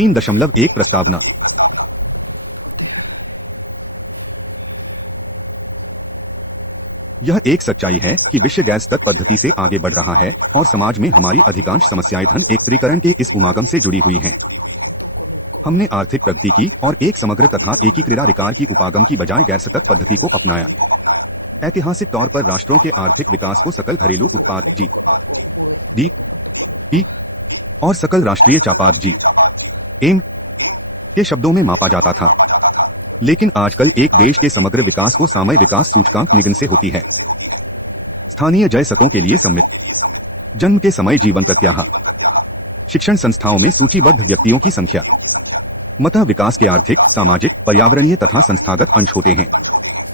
3.1 प्रस्तावना। यह एक सच्चाई है कि विश्व गैस स्तर पद्धति से आगे बढ़ रहा है और समाज में हमारी अधिकांश समस्याएं धन एकत्रीकरण के इस उद्यम से जुड़ी हुई हैं। हमने आर्थिक प्रगति की और एक समग्र तथा एकीकृत आकार की उपागम की बजाय गैस स्तर पद्धति को अपनाया। ऐतिहासिक तौर पर राष्ट्रों के आर्थिक विकास को सकल घरेलू उत्पाद GDP और सकल राष्ट्रीय जापात एम के शब्दों में मापा जाता था, लेकिन आजकल एक देश के समग्र विकास को सामयिक विकास सूचकांक निगम से होती है। स्थानीय जय सकों के लिए सम्मित, जन्म के समय जीवन प्रत्याह, शिक्षण संस्थाओं में सूचीबद्ध व्यक्तियों की संख्या, मतः विकास के आर्थिक, सामाजिक, पर्यावरणीय तथा संस्थागत अंश होते हैं।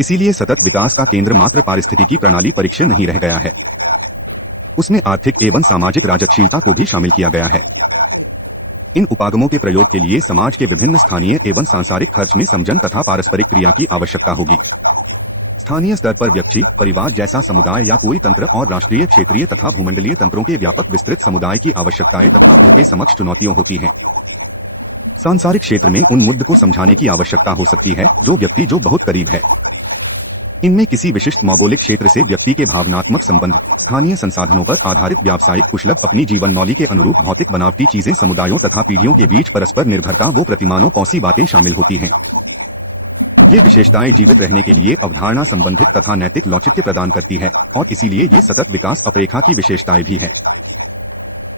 इसीलिए सतत विकास का केंद्र मात्र पारिस्थितिकी प्रणाली परीक्षण नहीं रह गया है, उसमें आर्थिक एवं सामाजिक राजशीलता को भी शामिल किया गया है। इन उपागमों के प्रयोग के लिए समाज के विभिन्न स्थानीय एवं सांसारिक खर्च में संयम तथा पारस्परिक क्रिया की आवश्यकता होगी। स्थानीय स्तर पर व्यक्ति, परिवार जैसा समुदाय या कोई तंत्र और राष्ट्रीय, क्षेत्रीय तथा भूमंडलीय तंत्रों के व्यापक विस्तृत समुदाय की आवश्यकताएं समक्ष चुनौतियां होती हैं। सांसारिक क्षेत्र में उन मुद्दों को समझाने की आवश्यकता हो सकती है जो व्यक्ति जो बहुत करीब है। इनमें किसी विशिष्ट भौगोलिक क्षेत्र से व्यक्ति के भावनात्मक संबंध, स्थानीय संसाधनों पर आधारित व्यावसायिक कुशलता, अपनी जीवन शैली के अनुरूप भौतिक बनावटी चीजें, समुदायों तथा पीढ़ियों के बीच परस्पर निर्भरता, वो प्रतिमाओं कौन बातें शामिल होती हैं। ये विशेषताएं जीवित रहने के लिए अवधारणा संबंधित तथा नैतिक औचित्य प्रदान करती है और इसीलिए ये सतत विकास अपेक्षा की विशेषताएं भी है।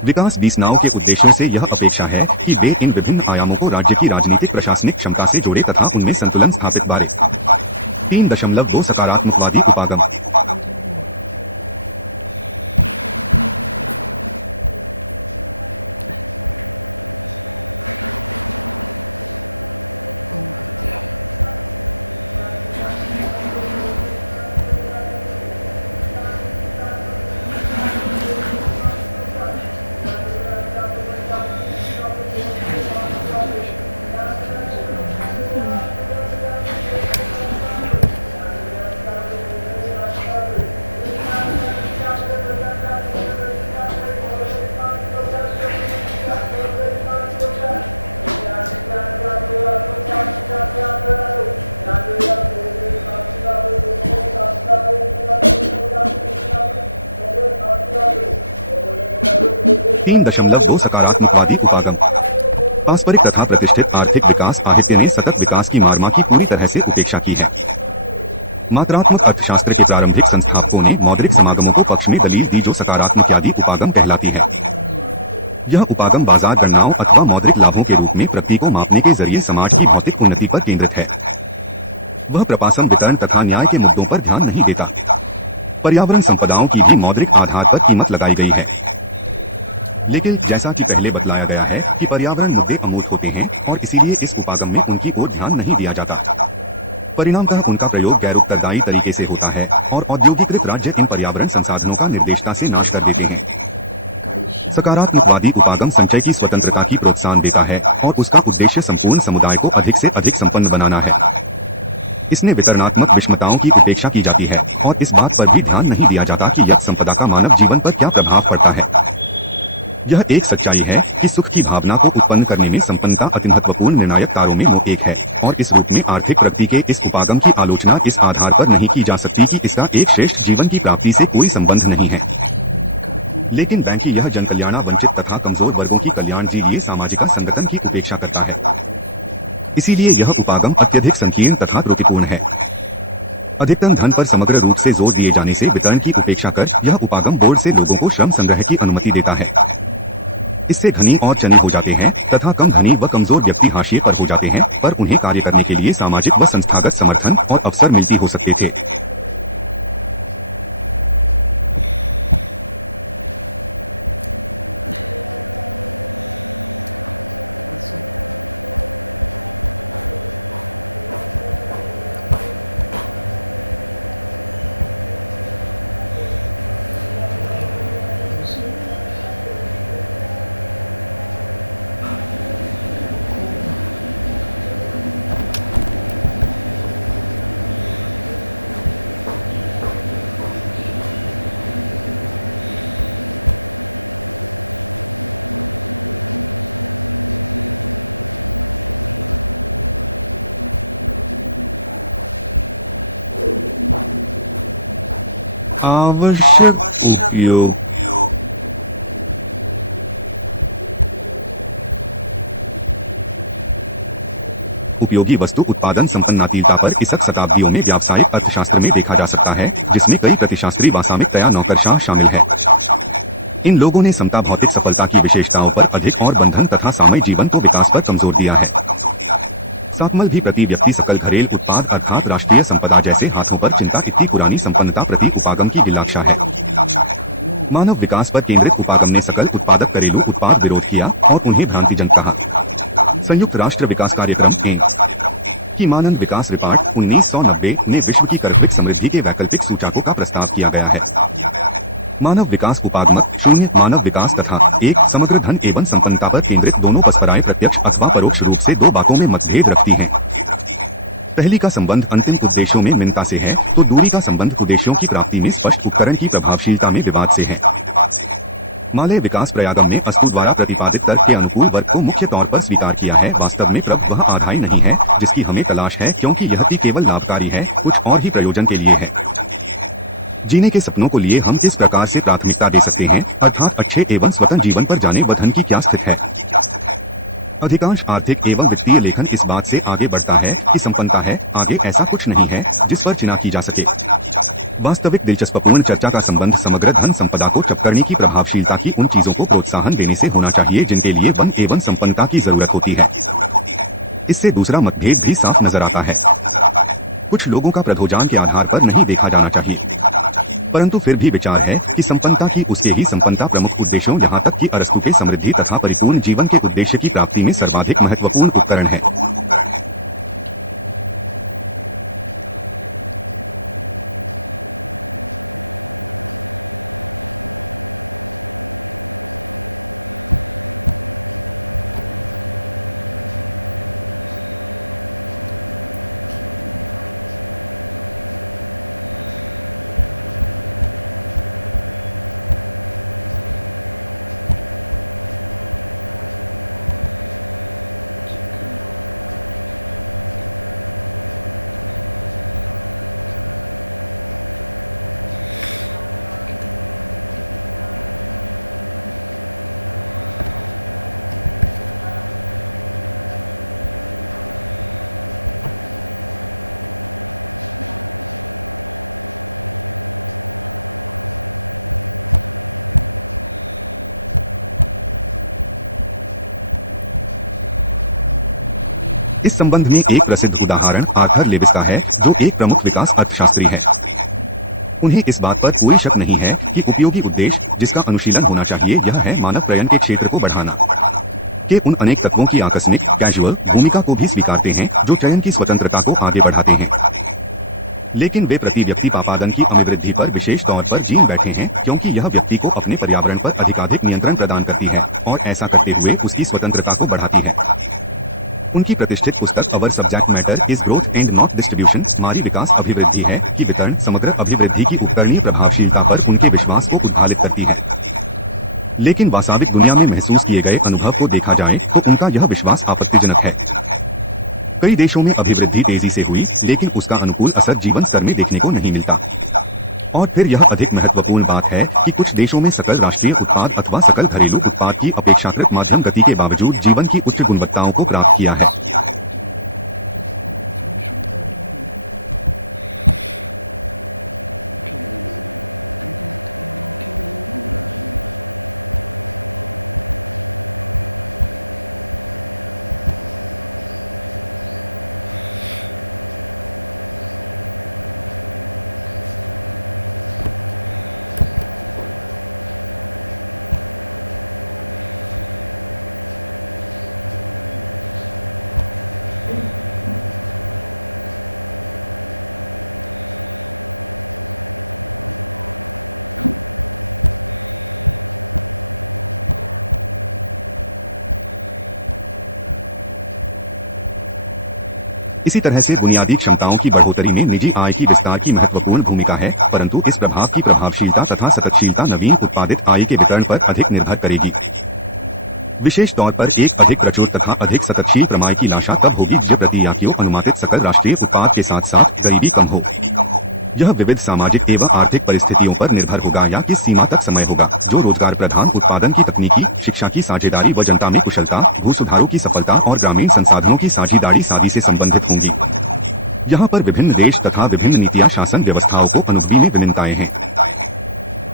विकास 20 नाव के उद्देश्यों से यह अपेक्षा है कि वे इन विभिन्न आयामों को राज्य की राजनीतिक प्रशासनिक क्षमता से जोड़े तथा उनमें संतुलन स्थापित करें। 3.2 सकारात्मकवादी उपागम। सकारात्मकवादी उपागम। पारस्परिक तथा प्रतिष्ठित आर्थिक विकास आदित्य ने सतत विकास की मार्मा की पूरी तरह से उपेक्षा की है। मात्रात्मक अर्थशास्त्र के प्रारंभिक संस्थापकों ने मौद्रिक समागमों के पक्ष में दलील दी जो सकारात्मकवादी उपागम कहलाती है। यह उपागम बाजार गणनाओं अथवा मौद्रिक लाभों के रूप में प्रगति को मापने के जरिए समाज की भौतिक उन्नति पर केंद्रित है। वह प्रशासन, वितरण तथा न्याय के मुद्दों पर ध्यान नहीं देता। पर्यावरण संपदाओं की भी मौद्रिक आधार पर कीमत लगाई गई है। लेकिन जैसा कि पहले बतलाया गया है कि पर्यावरण मुद्दे अमूर्त होते हैं और इसीलिए इस उपागम में उनकी ओर ध्यान नहीं दिया जाता। परिणामतः उनका प्रयोग गैर उत्तरदायी तरीके से होता है और औद्योगिक राज्य इन पर्यावरण संसाधनों का निर्देशता से नाश कर देते हैं। सकारात्मकवादी उपागम संचय की स्वतंत्रता की प्रोत्साहन देता है और उसका उद्देश्य संपूर्ण समुदाय को अधिक से अधिक संपन्न बनाना है। इसमें वितरणात्मक विषमताओं की उपेक्षा की जाती है और इस बात पर भी ध्यान नहीं दिया जाता कि यह संपदा का मानव जीवन पर क्या प्रभाव पड़ता है। यह एक सच्चाई है कि सुख की भावना को उत्पन्न करने में संपन्नता अत्यंत महत्वपूर्ण निर्णायक कार्य में एक है और इस रूप में आर्थिक प्रगति के इस उपागम की आलोचना इस आधार पर नहीं की जा सकती कि इसका एक श्रेष्ठ जीवन की प्राप्ति से कोई संबंध नहीं है। लेकिन बैंकिंग यह जनकल्याण, वंचित तथा कमजोर वर्गों की कल्याण के लिए सामाजिक संगठन की उपेक्षा करता है। इसीलिए यह उपागम अत्यधिक संकीर्ण तथा त्रुटिपूर्ण है। अधिकतम धन पर समग्र रूप से जोर दिए जाने से वितरण की उपेक्षा कर यह उपागम बोर्ड से लोगों को श्रम संग्रह की अनुमति देता है। इससे धनी और चने हो जाते हैं तथा कम धनी व कमजोर व्यक्ति हाशिए पर हो जाते हैं, पर उन्हें कार्य करने के लिए सामाजिक व संस्थागत समर्थन और अवसर मिलती हो सकते थे। आवश्यक उपयोग। उपयोगी वस्तु उत्पादन संपन्नता पर इकसठ शताब्दियों में व्यावसायिक अर्थशास्त्र में देखा जा सकता है, जिसमें कई प्रतिशास्त्री व सामयिकतया नौकरशाह शामिल है। इन लोगों ने समता भौतिक सफलता की विशेषताओं पर अधिक और बंधन तथा सामूहिक जीवन को विकास पर कमजोर दिया है। सातमल भी प्रति व्यक्ति सकल घरेलू उत्पाद अर्थात राष्ट्रीय संपदा जैसे हाथों चिंता इतनी पुरानी संपन्नता प्रति उपागम की विलाक्षा है। मानव विकास पर केंद्रित उपागम ने सकल उत्पादक घरेलू उत्पाद विरोध किया और उन्हें भ्रांतिजनक कहा। संयुक्त राष्ट्र विकास कार्यक्रम की मानव विकास रिपोर्ट 1990 में विश्व की कर्मठ समृद्धि के वैकल्पिक सूचकांकों का प्रस्ताव किया गया है। मानव विकास उपागम शून्य मानव विकास तथा एक समग्र धन एवं संपन्नता पर केंद्रित दोनों परस्पराय प्रत्यक्ष अथवा परोक्ष रूप से दो बातों में मतभेद रखती है। पहली का संबंध अंतिम उद्देश्यों में निम्नता से है, तो दूसरी का संबंध उद्देश्यों की प्राप्ति में स्पष्ट उपकरण की प्रभावशीलता में विवाद से है। मालय विकास प्रयागम ने अस्तु द्वारा प्रतिपादित तर्क के अनुकूल वर्ग को मुख्य तौर पर स्वीकार किया है। वास्तव में तर्क वह आधाई नहीं है जिसकी हमें तलाश है, क्योंकि यह भी केवल लाभकारी है, कुछ और ही प्रयोजन के लिए है। जीने के सपनों को लिए हम किस प्रकार से प्राथमिकता दे सकते हैं, अर्थात अच्छे एवं स्वतंत्र जीवन पर जाने व धन की क्या स्थिति है। अधिकांश आर्थिक एवं वित्तीय लेखन इस बात से आगे बढ़ता है कि संपन्नता है, आगे ऐसा कुछ नहीं है जिस पर चिना की जा सके। वास्तविक दिलचस्पपूर्ण चर्चा का संबंध समग्र धन संपदा को टक्करने की प्रभावशीलता की उन चीजों को प्रोत्साहन देने से होना चाहिए जिनके लिए धन एवं संपन्नता की जरूरत होती है। इससे दूसरा मतभेद भी साफ नजर आता है। कुछ लोगों का प्रयोजन के आधार पर नहीं देखा जाना चाहिए, परंतु फिर भी विचार है कि संपन्नता की उसके ही संपन्नता प्रमुख उद्देश्यों यहाँ तक कि अरस्तु के समृद्धि तथा परिपूर्ण जीवन के उद्देश्य की प्राप्ति में सर्वाधिक महत्वपूर्ण उपकरण है। इस संबंध में एक प्रसिद्ध उदाहरण आर्थर लेविस का है, जो एक प्रमुख विकास अर्थशास्त्री है। उन्हें इस बात पर कोई शक नहीं है कि उपयोगी उद्देश्य जिसका अनुशीलन होना चाहिए यह है मानव प्रयन के क्षेत्र को बढ़ाना। के उन अनेक तत्वों की आकस्मिक कैजुअल भूमिका को भी स्वीकारते हैं जो चयन की स्वतंत्रता को आगे बढ़ाते हैं, लेकिन वे प्रति व्यक्ति पापादन की अभिवृद्धि पर विशेष तौर पर जीन बैठे हैं, क्योंकि यह व्यक्ति को अपने पर्यावरण पर अधिकाधिक नियंत्रण प्रदान करती है और ऐसा करते हुए उसकी स्वतंत्रता को बढ़ाती है। उनकी प्रतिष्ठित पुस्तक अवर subject matter is growth and not distribution हमारी विकास अभिवृद्धि है कि वितरण समग्र अभिवृद्धि की उपकरणीय प्रभावशीलता पर उनके विश्वास को उत्पादित करती है। लेकिन वास्तविक दुनिया में महसूस किए गए अनुभव को देखा जाए तो उनका यह विश्वास आपत्तिजनक है। कई देशों में अभिवृद्धि तेजी से हुई, लेकिन उसका अनुकूल असर जीवन स्तर में देखने को नहीं मिलता। और फिर यह अधिक महत्वपूर्ण बात है कि कुछ देशों में सकल राष्ट्रीय उत्पाद अथवा सकल घरेलू उत्पाद की अपेक्षाकृत मध्यम गति के बावजूद जीवन की उच्च गुणवत्ताओं को प्राप्त किया है। इसी तरह से बुनियादी क्षमताओं की बढ़ोतरी में निजी आय की विस्तार की महत्वपूर्ण भूमिका है, परंतु इस प्रभाव की प्रभावशीलता तथा सततशीलता नवीन उत्पादित आय के वितरण पर अधिक निर्भर करेगी। विशेष तौर पर एक अधिक प्रचुर तथा अधिक सततशील प्रमाण की लाशा तब होगी जो प्रति यात्रियों अनुमानित सकल राष्ट्रीय उत्पाद के साथ साथ करीबी कम हो। यह विविध सामाजिक एवं आर्थिक परिस्थितियों पर निर्भर होगा या किस सीमा तक समय होगा जो रोजगार प्रधान उत्पादन की तकनीकी, शिक्षा की साझेदारी व जनता में कुशलता, भू सुधारों की सफलता और ग्रामीण संसाधनों की साझेदारी सभी से संबंधित होंगी। यहाँ पर विभिन्न देश तथा विभिन्न नीतियाँ शासन व्यवस्थाओं को समझने में विभिन्नताएं हैं।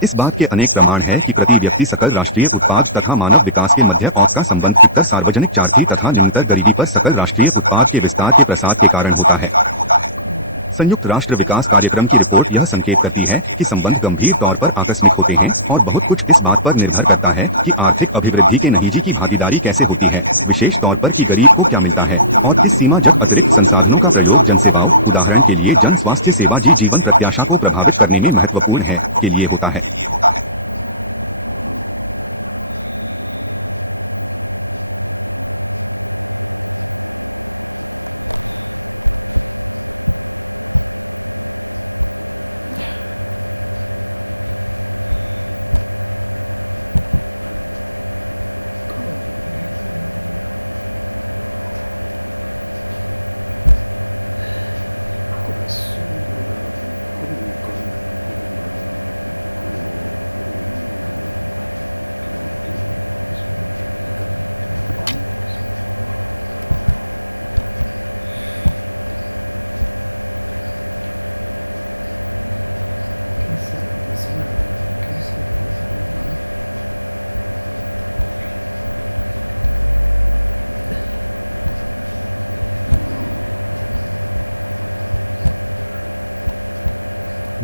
इस बात के अनेक प्रमाण हैं कि प्रति व्यक्ति सकल राष्ट्रीय उत्पाद तथा मानव विकास के मध्य आपका संबंध इक्का सार्वजनिक चार्टी तथा न्यूनतम गरीबी पर सकल राष्ट्रीय उत्पाद के विस्तार के प्रसार के कारण होता है। संयुक्त राष्ट्र विकास कार्यक्रम की रिपोर्ट यह संकेत करती है कि संबंध गंभीर तौर पर आकस्मिक होते हैं और बहुत कुछ इस बात पर निर्भर करता है कि आर्थिक अभिवृद्धि के नतीजे की भागीदारी कैसे होती है, विशेष तौर पर कि गरीब को क्या मिलता है और इस सीमा जब अतिरिक्त संसाधनों का सहयोग जनसेवाएं, उदाहरण के लिए जन स्वास्थ्य सेवा जीवन प्रत्याशा को प्रभावित करने में महत्वपूर्ण है के लिए होता है।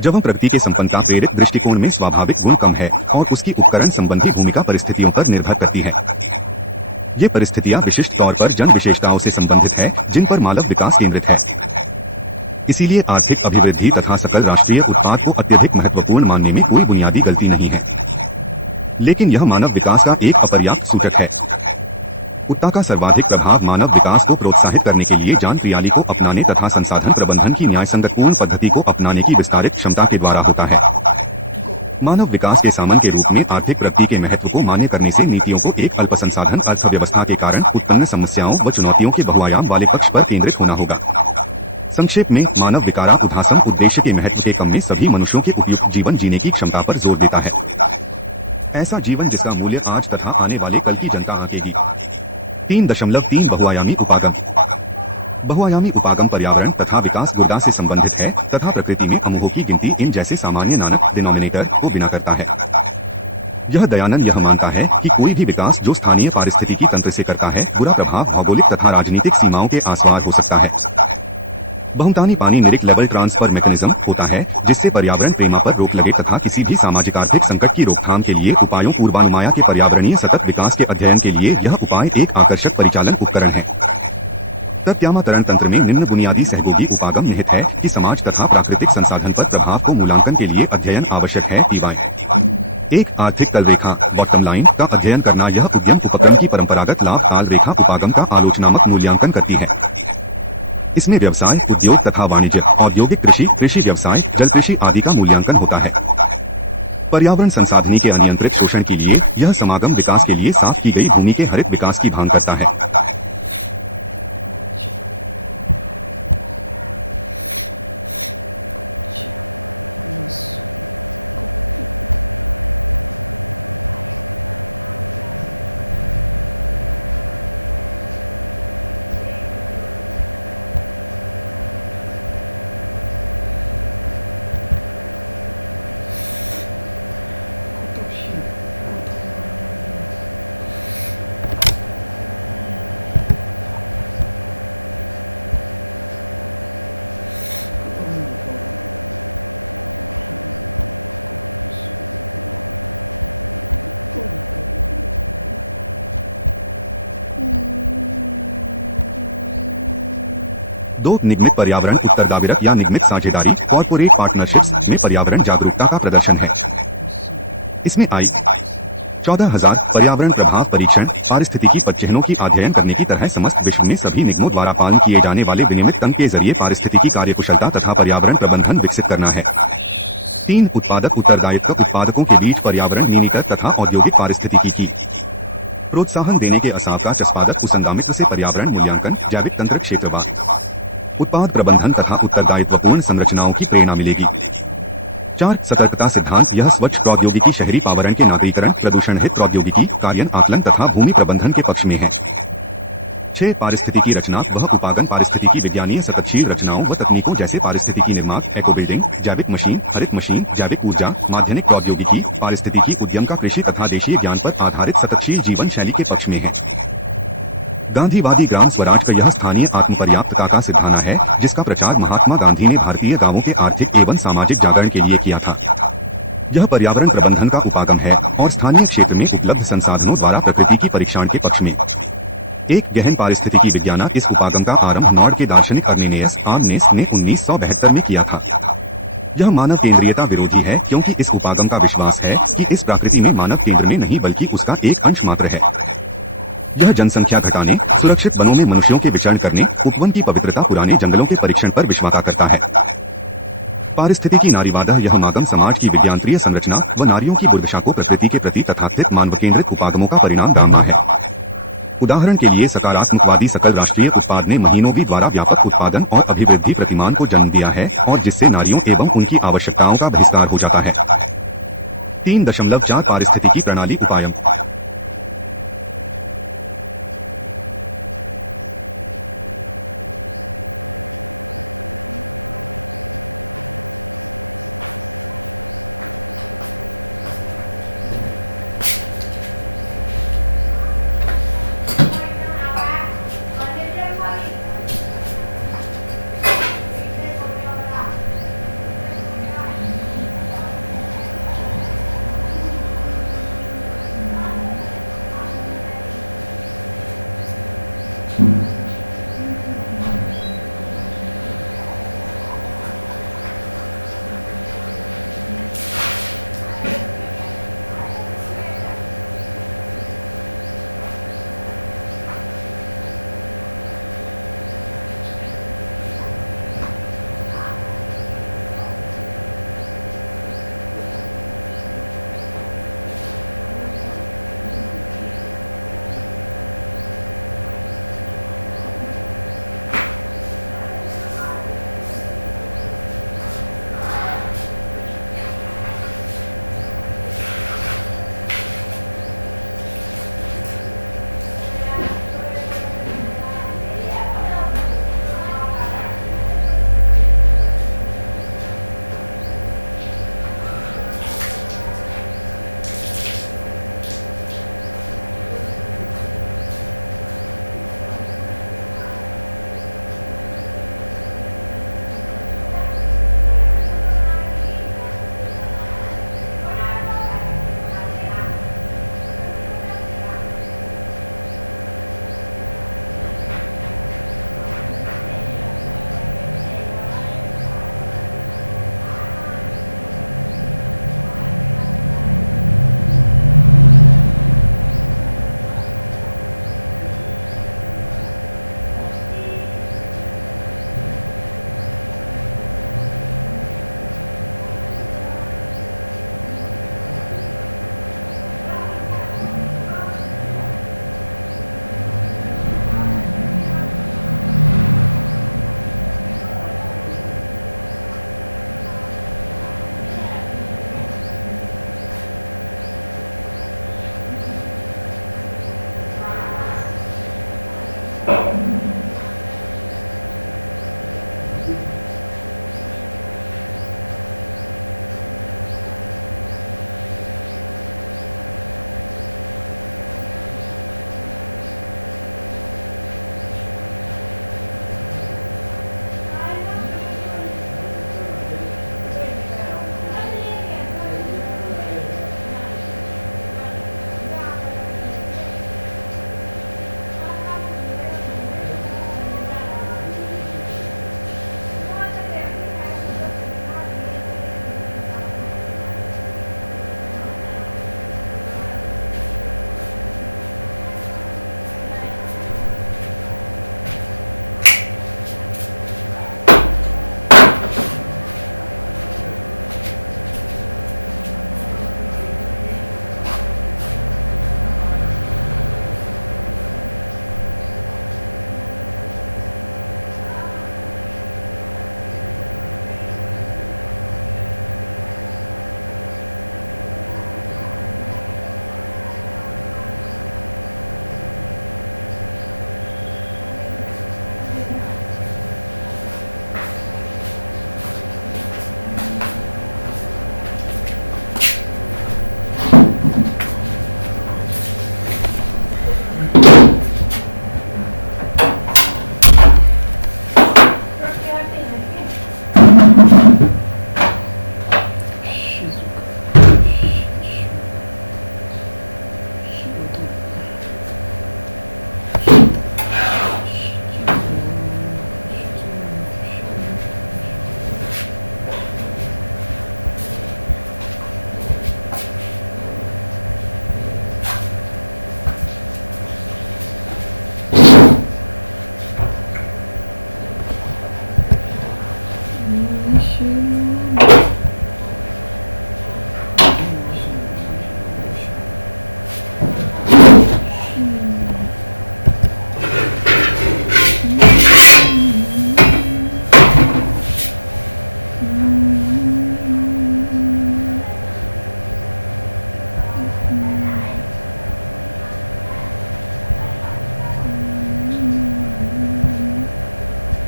जब हम प्रगति के संपन्नता प्रेरित दृष्टिकोण में स्वाभाविक गुण कम है और उसकी उपकरण संबंधी भूमिका परिस्थितियों पर निर्भर करती है। ये परिस्थितियां विशिष्ट तौर पर जन विशेषताओं से संबंधित है जिन पर मानव विकास केंद्रित है। इसीलिए आर्थिक अभिवृद्धि तथा सकल राष्ट्रीय उत्पाद को अत्यधिक महत्वपूर्ण मानने में कोई बुनियादी गलती नहीं है, लेकिन यह मानव विकास का एक अपर्याप्त सूचक है। उत्ता का सर्वाधिक प्रभाव मानव विकास को प्रोत्साहित करने के लिए जान प्रणाली को अपनाने तथा संसाधन प्रबंधन की न्यायसंगतपूर्ण पद्धति को अपनाने की विस्तारित क्षमता के द्वारा होता है। मानव विकास के साधन के रूप में आर्थिक प्रगति के महत्व को मान्य करने से नीतियों को एक अल्प संसाधन अर्थव्यवस्था के कारण उत्पन्न समस्याओं व चुनौतियों के बहुआयाम वाले पक्ष पर केंद्रित होना होगा। संक्षेप में मानव विकास उद्घाटन उद्देश्य के महत्व के कम में सभी मनुष्यों के उपयुक्त जीवन जीने की क्षमता पर जोर देता है। ऐसा जीवन जिसका मूल्य आज तथा आने वाले कल की जनता आएगी। 3.3 बहुआयामी उपागम। बहुआयामी उपागम पर्यावरण तथा विकास ऊर्जा से संबंधित है तथा प्रकृति में अणुओं की गिनती इन जैसे सामान्य डिनोमिनेटर को बिना करता है। यह दयानंद यह मानता है कि कोई भी विकास जो स्थानीय पारिस्थितिकी तंत्र से करता है बुरा प्रभाव भौगोलिक तथा राजनीतिक सीमाओं के आसपास हो सकता है। बहुतानी पानी निरिक लेवल ट्रांसफर मैकेनिज्म होता है जिससे पर्यावरण प्रेमियों पर रोक लगे तथा किसी भी सामाजिक आर्थिक संकट की रोकथाम के लिए उपायों पूर्वानुमान के पर्यावरणीय सतत विकास के अध्ययन के लिए यह उपाय एक आकर्षक परिचालन उपकरण है। प्रत्यामाकरण तंत्र में निम्न बुनियादी सहयोगी उपागम निहित है कि समाज तथा प्राकृतिक संसाधन पर प्रभाव को मूल्यांकन के लिए अध्ययन आवश्यक है। एक आर्थिक कल रेखा बॉटम लाइन का अध्ययन करना यह उद्यम उपकरण की परंपरागत लाभ काल रेखा उपागम का आलोचनात्मक मूल्यांकन करती है। इसमें व्यवसाय, उद्योग तथा वाणिज्य, औद्योगिक कृषि व्यवसाय, जल कृषि आदि का मूल्यांकन होता है। पर्यावरण संसाधनी के अनियंत्रित पोषण के लिए यह समागम विकास के लिए साफ की गई भूमि के हरित विकास की भान करता है। दो निगमित पर्यावरण उत्तरदायित्व या निगमित साझेदारी कॉर्पोरेट पार्टनरशिप में पर्यावरण जागरूकता का प्रदर्शन है। इसमें 14,000 पर्यावरण प्रभाव परीक्षण पारिस्थितिकी पद्धतियों की अध्ययन करने की तरह समस्त विश्व में सभी निगमों द्वारा पालन किए जाने वाले विनियमित तंत्र के जरिए पारिस्थितिकी कार्यकुशलता तथा पर्यावरण प्रबंधन विकसित करना है। 3 उत्पादक उत्तरदायित्व उत्पादकों के बीच पर्यावरण न्यूनीकरण तथा औद्योगिक पारिस्थितिकी प्रोत्साहन देने के असावकाश उत्पादक कुसंगामित्व से पर्यावरण मूल्यांकन, जैविक तंत्र क्षेत्रवाद, उत्पाद प्रबंधन तथा उत्तरदायित्वपूर्ण संरचनाओं की प्रेरणा मिलेगी। 4 सतर्कता सिद्धांत। यह स्वच्छ प्रौद्योगिकी, शहरी पावरण के नवीकरण, प्रदूषण रहित प्रौद्योगिकी, कार्यान्वयन, आकलन तथा भूमि प्रबंधन के पक्ष में है। 6 पारिस्थितिकी रचना व उत्पादन। पारिस्थितिकी विज्ञानी सततशील रचनाओं व तकनीकों जैसे पारिस्थितिकी निर्माण, एकोवेजन, जैविक मशीन, हरित मशीन, जैविक ऊर्जा, माध्यमिक प्रौद्योगिकी, पारिस्थितिकी उद्यम का कृषि तथा देशीय ज्ञान पर आधारित सततशील जीवन शैली के पक्ष में है। गांधीवादी ग्राम स्वराज का यह स्थानीय आत्मपर्याप्तता का सिद्धांत है, जिसका प्रचार महात्मा गांधी ने भारतीय गांवों के आर्थिक एवं सामाजिक जागरण के लिए किया था। यह पर्यावरण प्रबंधन का उपागम है और स्थानीय क्षेत्र में उपलब्ध संसाधनों द्वारा प्रकृति की परीक्षण के पक्ष में। एक गहन पारिस्थितिकी विज्ञान। इस उपागम का आरंभ नार्ड के दार्शनिक अर्नेनियस ने 1972 में किया था। यह मानव केंद्रीयता विरोधी है, क्योंकि इस उपागम का विश्वास है कि इस प्रकृति में मानव केंद्र में नहीं बल्कि उसका एक अंश मात्र है। यह जनसंख्या घटाने, सुरक्षित वनों में मनुष्यों के विचरण करने, उपवन की पवित्रता, पुराने जंगलों के परीक्षण पर विश्वास करता है। पारिस्थितिकी नारीवाद। यह नागम समाज की विज्ञानप्रिय संरचना व नारियों की दुर्दशा को प्रकृति के प्रति तथाकथित मानव केंद्रित उपागमों का परिणाम है। उदाहरण के लिए सकारात्मकवादी सकल राष्ट्रीय उत्पाद ने महीनों द्वारा व्यापक उत्पादन और अभिवृद्धि प्रतिमान को जन्म दिया है और जिससे नारियों एवं उनकी आवश्यकताओं का विस्तार हो जाता है। 3.4 पारिस्थितिकी प्रणाली उपाय।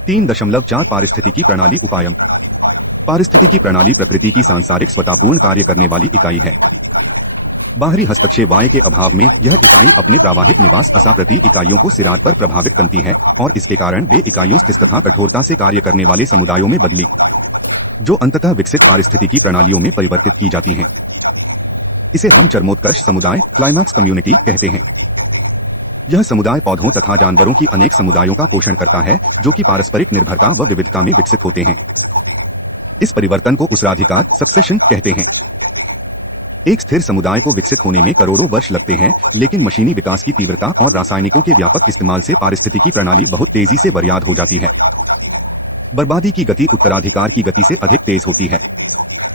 3.4 पारिस्थितिकी प्रणाली उपाय। पारिस्थितिकी प्रणाली प्रकृति की सांसारिक स्वतःपूर्ण कार्य करने वाली इकाई है। बाहरी हस्तक्षेप के अभाव में यह अपनी प्राकृतिक इकाइयों को सिरांतः प्रभावित करती है और इसके कारण एक इकाई तथा कठोरता से कार्य करने वाले समुदायों में बदली, जो अंततः विकसित पारिस्थितिकी प्रणालियों में परिवर्तित की जाती है। इसे हम चरमोत्कर्ष समुदाय क्लाइमैक्स कम्युनिटी कहते हैं। यह समुदाय पौधों तथा जानवरों की अनेक समुदायों का पोषण करता है, जो कि पारस्परिक निर्भरता व विविधता में विकसित होते हैं। इस परिवर्तन को उत्तराधिकार सक्सेशन कहते हैं। एक स्थिर समुदाय को विकसित होने में करोड़ों वर्ष लगते हैं, लेकिन मशीनी विकास की तीव्रता और रासायनिकों के व्यापक इस्तेमाल से पारिस्थितिकी प्रणाली बहुत तेजी से बर्बाद हो जाती है। बर्बादी की गति उत्तराधिकार की गति से अधिक तेज होती है।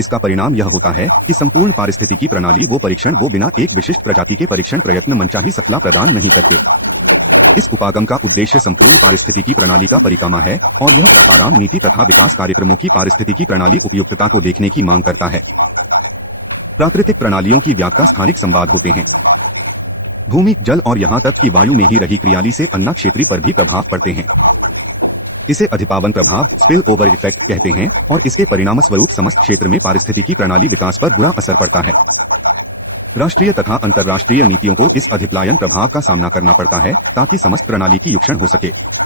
इसका परिणाम यह होता है कि संपूर्ण पारिस्थितिकी प्रणाली वो परीक्षण को बिना एक विशिष्ट प्रजाति के परीक्षण प्रयत्न में चाहे सफलता प्रदान नहीं करती। इस उपागम का उद्देश्य संपूर्ण पारिस्थितिकी प्रणाली का परिक्रमा है और यह नीति तथा विकास कार्यक्रमों की पारिस्थितिकी प्रणाली उपयुक्तता को देखने की मांग करता है। प्राकृतिक प्रणालियों की व्याख्या स्थानिक संवाद होते हैं। भूमि, जल और यहाँ तक कि वायु में ही रही क्रियाओं से अन्य क्षेत्रीय पर भी प्रभाव पड़ते हैं। इसे अधिपावन प्रभाव स्पिल ओवर इफेक्ट कहते हैं और इसके परिणाम स्वरूप समस्त क्षेत्र में पारिस्थितिकी प्रणाली विकास पर बुरा असर पड़ता है। राष्ट्रीय तथा अंतर्राष्ट्रीय नीतियों को इस अधिप्लायन प्रभाव का सामना करना पड़ता है ताकि समस्त प्रणाली की रक्षण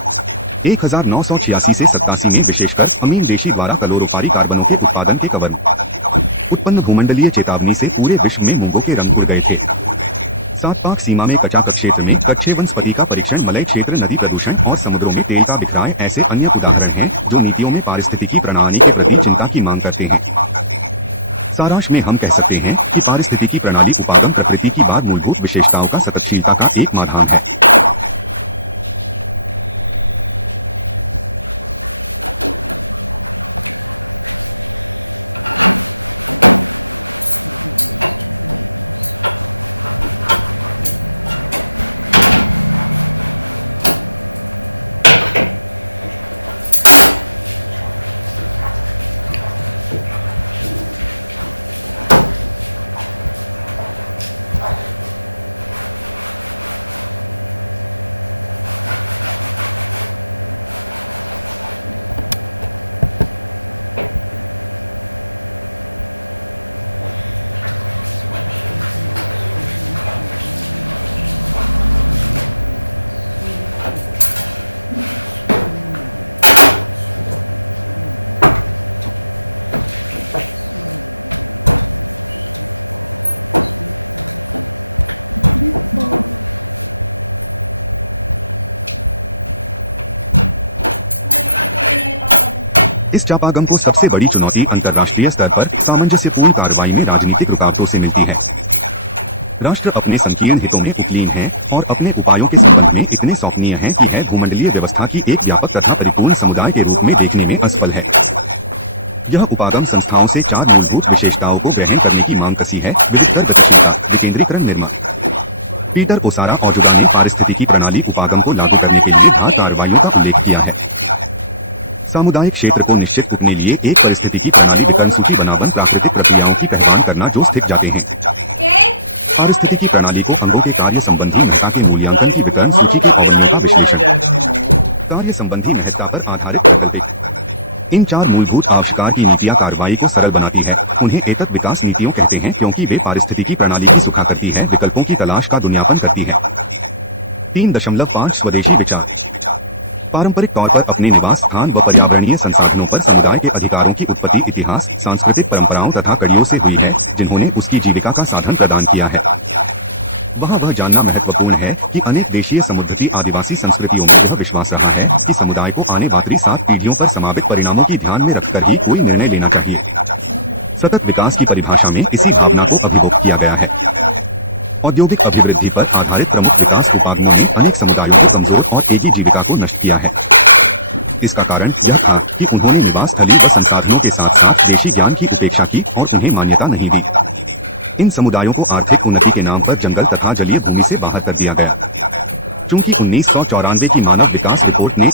हो सके। 1986 से 87 में विशेषकर अमीन देशी द्वारा क्लोरोफारी कार्बन के उत्पादन के कवर उत्पन्न भूमंडलीय चेतावनी से पूरे विश्व में मूंगों के रंग उड़ गए थे। सात पाक सीमा में कचाक क्षेत्र में कच्चे वनस्पति का परीक्षण, मलय क्षेत्र, नदी प्रदूषण और समुद्रों में तेल का विक्रय ऐसे अन्य उदाहरण हैं जो नीतियों में पारिस्थितिकी प्रणाली की मांग करते हैं। सारांश में हम कह सकते हैं कि पारिस्थितिकी प्रणाली उपागम प्रकृति की बाद मूलभूत विशेषताओं का सकलशीलता का एक माध्यम है। इस चापागम को सबसे बड़ी चुनौती अंतर्राष्ट्रीय स्तर पर सामंजस्यपूर्ण कार्रवाई में राजनीतिक रुकावटों से मिलती है। राष्ट्र अपने संकीर्ण हितों में इतलीन है और अपने उपायों के संबंध में इतने सौखनीय हैं कि यह भूमंडलीय व्यवस्था की एक व्यापक तथा परिपूर्ण समुदाय के रूप में देखने में असफल है। यह उपागम संस्थाओं से 4 मूलभूत विशेषताओं को ग्रहण करने की मांग करती है: विकेंद्रीकरण, निर्माण। पीटर ओसारा और पारिस्थितिकी प्रणाली उपागम को लागू करने के लिए कार्रवाइयों का उल्लेख किया है। सामुदायिक क्षेत्र को निश्चित करने लिए एक परिस्थितिकी प्रणाली बनाकर प्राकृतिक प्रक्रियाओं की प्रक्रिया करना जो स्थित जाते हैं। पारिस्थितिकी प्रणाली को अंगों के कार्य संबंधी महत्ता के कार्य संबंधी महत्ता पर आधारित कर इन 4 मूलभूत आविष्कार की नीतियां कार्रवाई को सरल बनाती है। उन्हें एकक विकास नीतियों कहते हैं क्योंकि वे पारिस्थितिकी प्रणाली को सुधार करती है, विकल्पों की तलाश का मूल्यांकन करती है। 3.5 स्वदेशी विचार। पारंपरिक तौर पर अपने निवास स्थान व पर्यावरणीय संसाधनों पर समुदाय के अधिकारों की उत्पत्ति इतिहास, सांस्कृतिक परंपराओं तथा कड़ियों से हुई है जिन्होंने उसकी जीविका का साधन प्रदान किया है। वहाँ वह जानना महत्वपूर्ण है कि अनेक देशीय समुद्र की आदिवासी संस्कृतियों में यह विश्वास रहा है कि समुदाय को आने वाली 7 पीढ़ियों पर संभावित परिणामों की ध्यान में रखकर ही कोई निर्णय लेना चाहिए। सतत विकास की परिभाषा में इसी भावना को अभिव्यक्त किया गया है। औद्योगिक अभिवृद्धि पर आधारित प्रमुख प्रयास उपागम अनेक समुदायों, समाज और एक ही जीविका को नष्ट किया है। इसका कारण यह था कि उन्होंने निवास स्थली और संसाधनों के साथ साथ देशी ज्ञान की उपेक्षा की और उन्हें मान्यता नहीं दी। इन समुदायों को आर्थिक उन्नति के नाम पर जंगल तथा जलीय भूमि से बाहर कर दिया गया। चूंकि 1994 की मानव विकास रिपोर्ट ने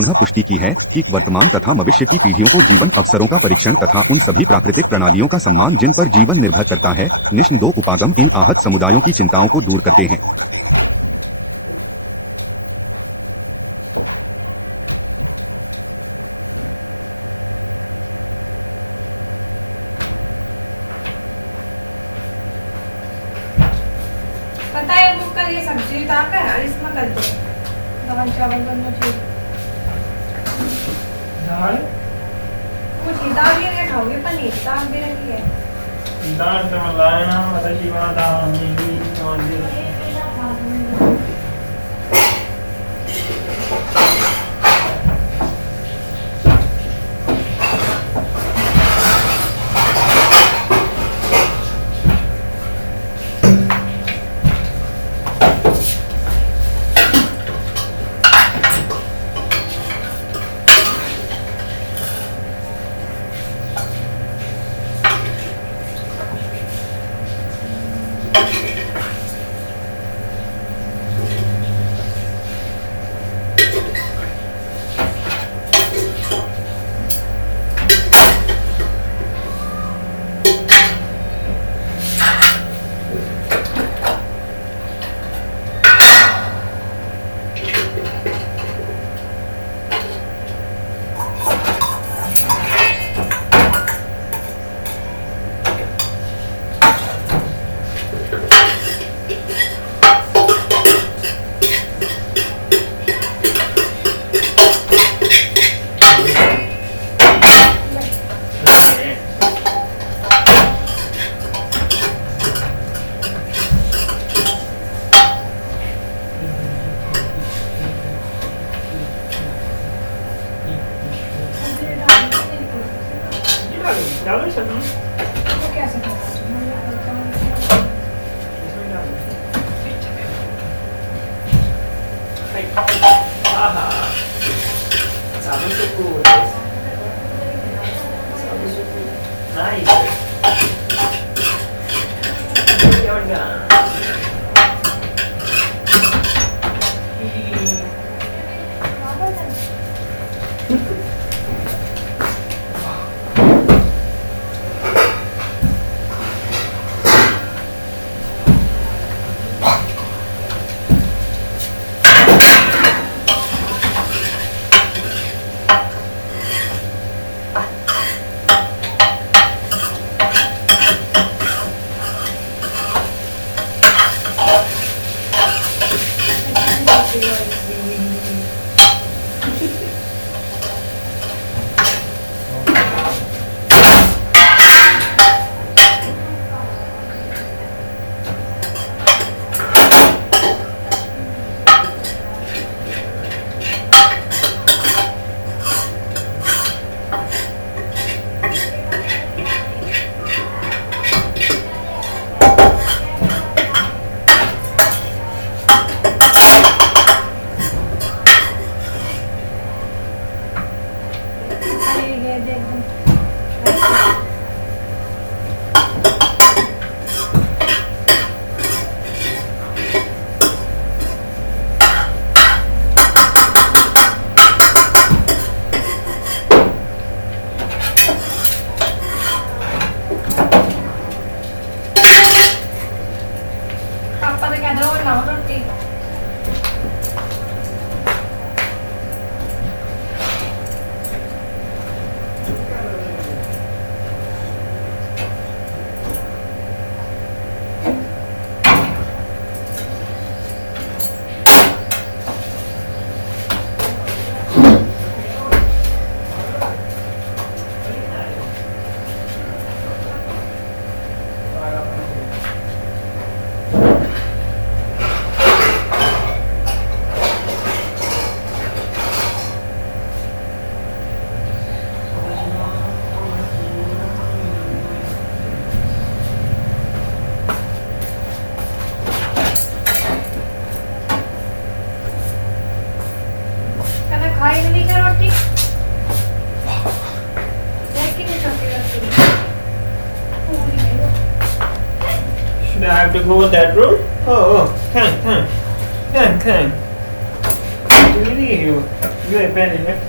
इस बात की पुनः पुष्टि की है कि वर्तमान तथा भविष्य की पीढ़ियों को जीवन अवसरों का परीक्षण तथा उन सभी प्राकृतिक प्रणालियों का सम्मान जिन पर जीवन निर्भर करता है, निश्चित दो उपागम इन आहत समुदायों की चिंताओं को दूर करते हैं। पता है वो कल ये सब्जी उतार कर यार इसमें कर दो दाल चावल बनना चाहिए। दाल कुछ दाल भी नहीं खाओगे, पनीर दाल भी रखी है। दाल चावल लाया ना बताइए वाला दाल नहीं और ये डालो सब्जी वो कैसे इसमें डालो आहा sabe sucura sabe sucura nice yoga Do I have to go in that room? Oh, thank. Really, you are very much.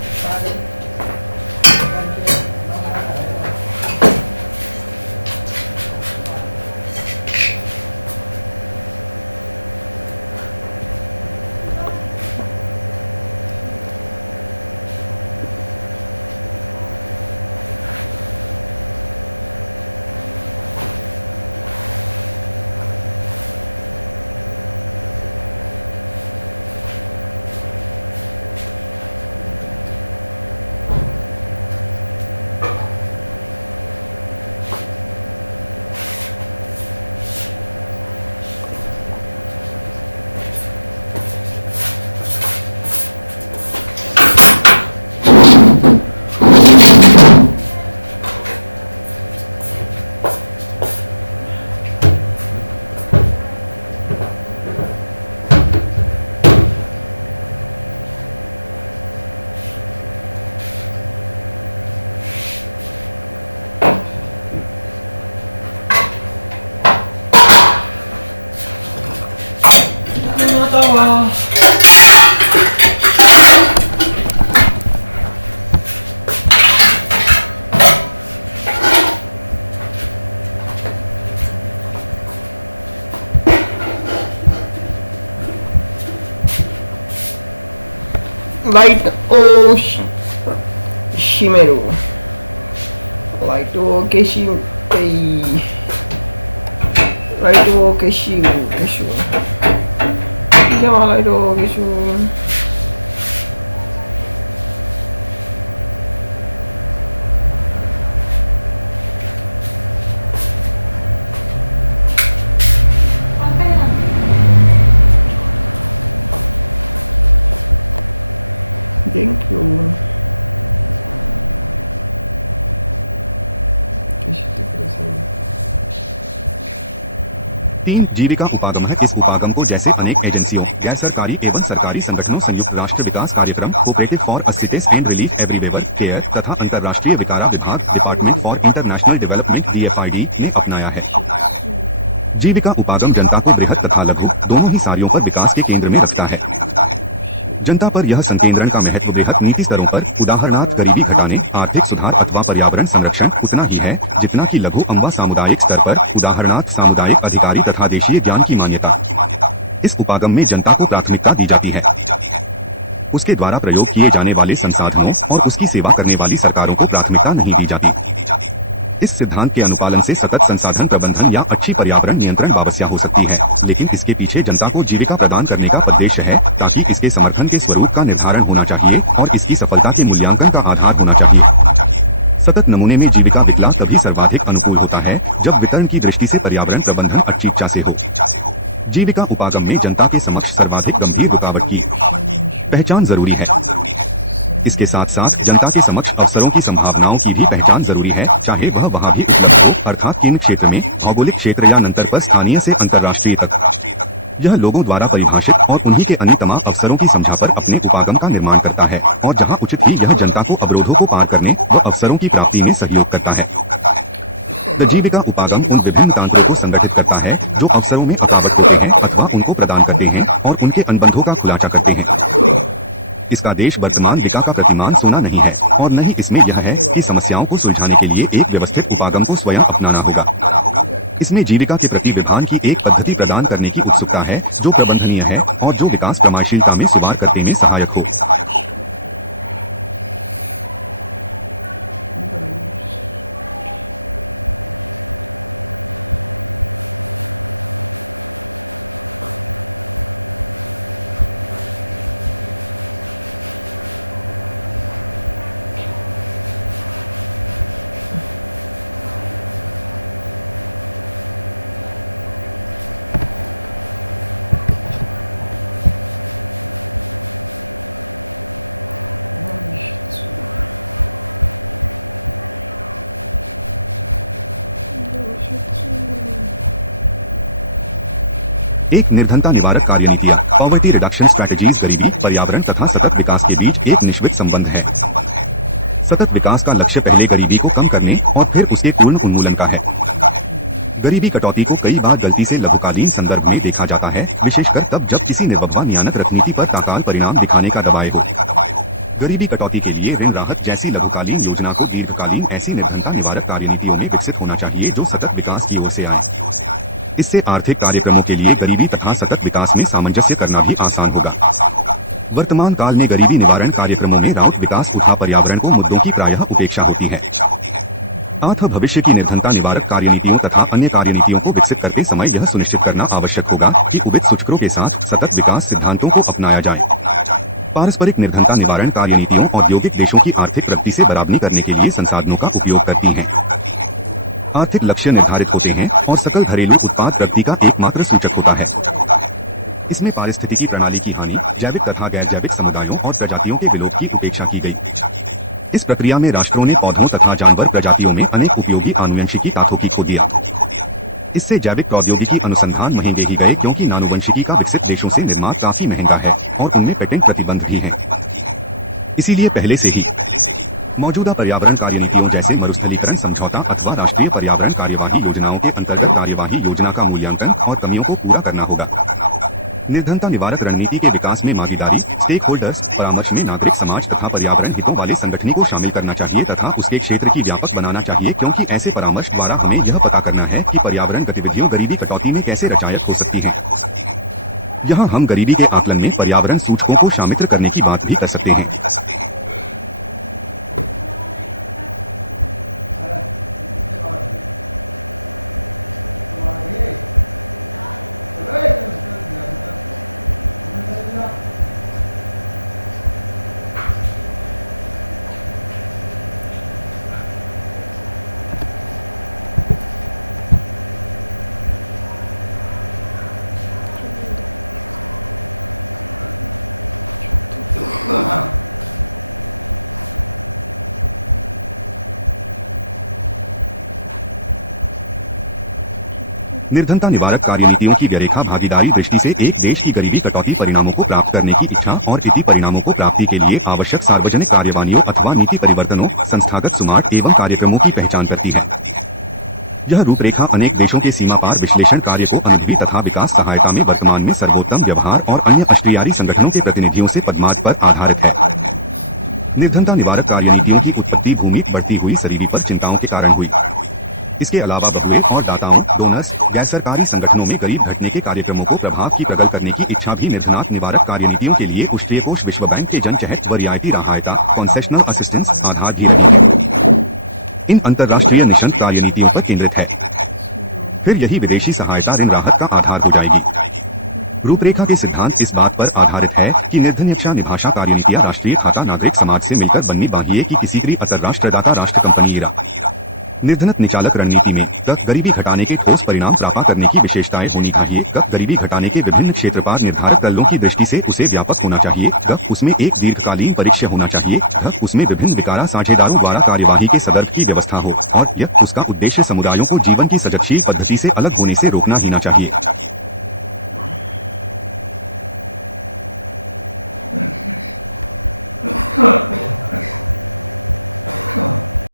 Light o shimeru. Light o keshiu. Light o keshiu. Light o keshiu. Thank you. तीन जीविका उपागम है। इस उपागम को जैसे अनेक एजेंसियों, गैर सरकारी एवं सरकारी संगठनों, संयुक्त राष्ट्र विकास कार्यक्रम, cooperative for assistance and relief everywhere care तथा अंतर्राष्ट्रीय विकास विभाग department for international development DFID ने अपनाया है। जीविका उपागम जनता को बृहत तथा लघु दोनों ही सारियों पर विकास के केंद्र में रखता है। जनता पर यह संकेंद्रण का महत्व बृहत नीति स्तरों पर उदाहरणार्थ गरीबी घटाने, आर्थिक सुधार अथवा पर्यावरण संरक्षण उतना ही है जितना कि लघु अथवा सामुदायिक स्तर पर उदाहरणार्थ सामुदायिक अधिकारी तथा देशीय ज्ञान की मान्यता। इस उपागम में जनता को प्राथमिकता दी जाती है। उसके द्वारा प्रयोग किए जाने वाले संसाधनों और उसकी सेवा करने वाली सरकारों को प्राथमिकता नहीं दी जाती। इस सिद्धांत के अनुपालन से सतत संसाधन प्रबंधन या अच्छी पर्यावरण नियंत्रण आवश्यक हो सकती है, लेकिन इसके पीछे जनता को जीविका प्रदान करने का उद्देश्य है ताकि इसके समर्थन के स्वरूप का निर्धारण होना चाहिए और इसकी सफलता के मूल्यांकन का आधार होना चाहिए। सतत नमूने में जीविका विकलांग तभी सर्वाधिक अनुकूल होता है जब वितरण की दृष्टि से पर्यावरण प्रबंधन अच्छी से हो। जीविका उपागम में जनता के समक्ष सर्वाधिक गंभीर रुकावट की पहचान जरूरी है। इसके साथ साथ जनता के समक्ष अवसरों की संभावनाओं की भी पहचान जरूरी है, चाहे वह वहाँ भी अर्थात केंद्र क्षेत्र में, भौगोलिक क्षेत्र या नंतर पर स्थानीय से अंतर्राष्ट्रीय तक। यह लोगों द्वारा परिभाषित और उन्हीं के अन्य तमाम अवसरों की संख्या पर अपने उपागम का निर्माण करता है और जहाँ उचित है यह जनता को अवरोधों को पार करने व अवसरों की प्राप्ति में सहयोग करता है। जीविका उपागम उन विभिन्न ढांचों को संगठित करता है जो अवसरों में उपागत होते हैं और उनको प्रदान करते हैं और उनके अनुबंधों का खुलासा करते हैं। इसका देश वर्तमान दिशा का प्रतिमान सोना नहीं है और न ही इसमें यह है कि समस्याओं को सुलझाने के लिए एक व्यवस्थित उपागम को स्वयं अपनाना होगा। इसमें जीविका के प्रति विज्ञान की एक पद्धति प्रदान करने की उत्सुकता है जो प्रबंधनीय है और जो विकास प्रमाणशीलता में सुधार करने में सहायक हो। एक निर्धनता निवारक कार्यनीति पॉवर्टी रिडक्शन स्ट्रैटेजीज गरीबी, पर्यावरण तथा सतत विकास के बीच एक निश्चित संबंध है। सतत विकास का लक्ष्य पहले गरीबी को कम करने और फिर उसके पूर्ण उन्मूलन का है। गरीबी कटौती को कई बार गलती से लघुकालीन संदर्भ में देखा जाता है, विशेषकर तब जब किसी निर्वक्ता न्यायिक रणनीति पर तात्कालिक परिणाम दिखाने का दबाव हो। गरीबी कटौती के लिए ऋण राहत जैसी लघुकालीन योजना को दीर्घकालीन ऐसी निर्धनता निवारक कार्यनीतियों में विकसित होना चाहिए जो सतत विकास की ओर से आए। इससे आर्थिक कार्यक्रमों के लिए गरीबी तथा सतत विकास में सामंजस्य करना भी आसान होगा। वर्तमान काल में गरीबी निवारण कार्यक्रमों में राज्य विकास तथा पर्यावरण को मुद्दों की प्रायः उपेक्षा होती है। अतः भविष्य की निर्धनता निवारक कार्यनीतियों तथा अन्य कार्यनीतियों को विकसित करते समय यह सुनिश्चित करना आवश्यक होगा कि उदित सूचकों के साथ सतत विकास सिद्धांतों को अपनाया जाए। पारस्परिक निर्धनता निवारण कार्यनीतियां औद्योगिक देशों की आर्थिक प्रगति से बराबरी करने के लिए संसाधनों का उपयोग करती हैं। आर्थिक लक्ष्य निर्धारित होते हैं और सकल घरेलू उत्पाद प्रगति का एकमात्र सूचक होता है। इसमें पारिस्थितिकी प्रणाली की हानि, जैविक तथा गैर जैविक समुदायों और प्रजातियों के विलोप की उपेक्षा की गई। इस प्रक्रिया में राष्ट्रों ने पौधों तथा जानवर प्रजातियों में अनेक उपयोगी आनुवंशिकी तत्वों की खो दिया। इससे जैविक प्रौद्योगिकी अनुसंधान महंगे ही गए क्योंकि आनुवंशिकी का विकसित देशों से निर्माण काफी महंगा है और उनमें पेटेंट प्रतिबंध भी है। इसीलिए पहले से ही मौजूदा पर्यावरण कार्यनीतियों जैसे मरुस्थलीकरण समझौता अथवा राष्ट्रीय पर्यावरण कार्यवाही योजनाओं के अंतर्गत कार्यवाही योजना का मूल्यांकन और कमियों को पूरा करना होगा। निर्धनता निवारक रणनीति के विकास में भागीदारी, स्टेक होल्डर्स, परामर्श में नागरिक समाज तथा पर्यावरण हितों वाले संगठनों को शामिल करना चाहिए तथा उसके क्षेत्र की व्यापक बनाना चाहिए क्योंकि ऐसे परामर्श द्वारा हमें यह पता करना है कि पर्यावरण गतिविधियां गरीबी कटौती में कैसे रचायक हो सकती हैं। यहाँ हम गरीबी के आकलन में पर्यावरण सूचकों को शामिल करने की बात भी कर सकते हैं। निर्धनता निवारक कार्यनीतियों की गैरेखा भागीदारी दृष्टि से एक देश की गरीबी कटौती परिणामों को प्राप्त करने की इच्छा और इसी परिणामों को प्राप्ति के लिए आवश्यक सार्वजनिक कार्यवाहियों अथवा नीति परिवर्तनों, संस्थागत सुधार एवं कार्यक्रमों की पहचान करती है। यह रूपरेखा अनेक देशों के सीमा पार विश्लेषण कार्य को ताजगी तथा विकास सहायता में वर्तमान में सर्वोत्तम व्यवहार और अन्य अष्टयारी संगठनों के प्रतिनिधियों से पदमार्ग पर आधारित है। निर्धनता निवारक कार्यनीतियों की उत्पत्ति भूमि बढ़ती हुई शरीरी पर चिंताओं के कारण हुई। इसके अलावा बहुलेख और दाताओं, डोनर्स, गैर सरकारी संगठनों में गरीब घटने के कार्यक्रमों को प्रभाव की प्रगति करने की इच्छा भी निर्धनता निवारक कार्यनीतियों के लिए उष्टेकोष विश्व बैंक के जनचहट व रियायती सहायता कॉन्सेशनल असिस्टेंस आधार इन अंतर्राष्ट्रीय मिशन कार्यनीतियों पर केंद्रित है। फिर यही विदेशी सहायता ऋण राहत का आधार हो जाएगी। रूपरेखा के सिद्धांत इस बात पर आधारित है कि निर्धन निभाषा कार्यनीतियां राष्ट्रीय तथा नागरिक समाज से मिलकर बननी चाहिए कि किसी भी अंतर्राष्ट्रीय राष्ट्र निर्धनत निकालक रणनीति में तब गरीबी घटाने के ठोस परिणाम प्राप्त करने की विशेषताएं होनी चाहिए। तब गरीबी घटाने के विभिन्न क्षेत्रपाल निर्धारित दलों की दृष्टि से उसे व्यापक होना चाहिए। तब उसमें एक दीर्घकालीन परीक्षा होना चाहिए। तब उसमें विभिन्न विकारा साझेदारों द्वारा कार्यवाही के सदर की व्यवस्था हो और यह उसका उद्देश्य समुदायों को जीवन की सजगशील पद्धति से अलग होने से रोकना देना चाहिए।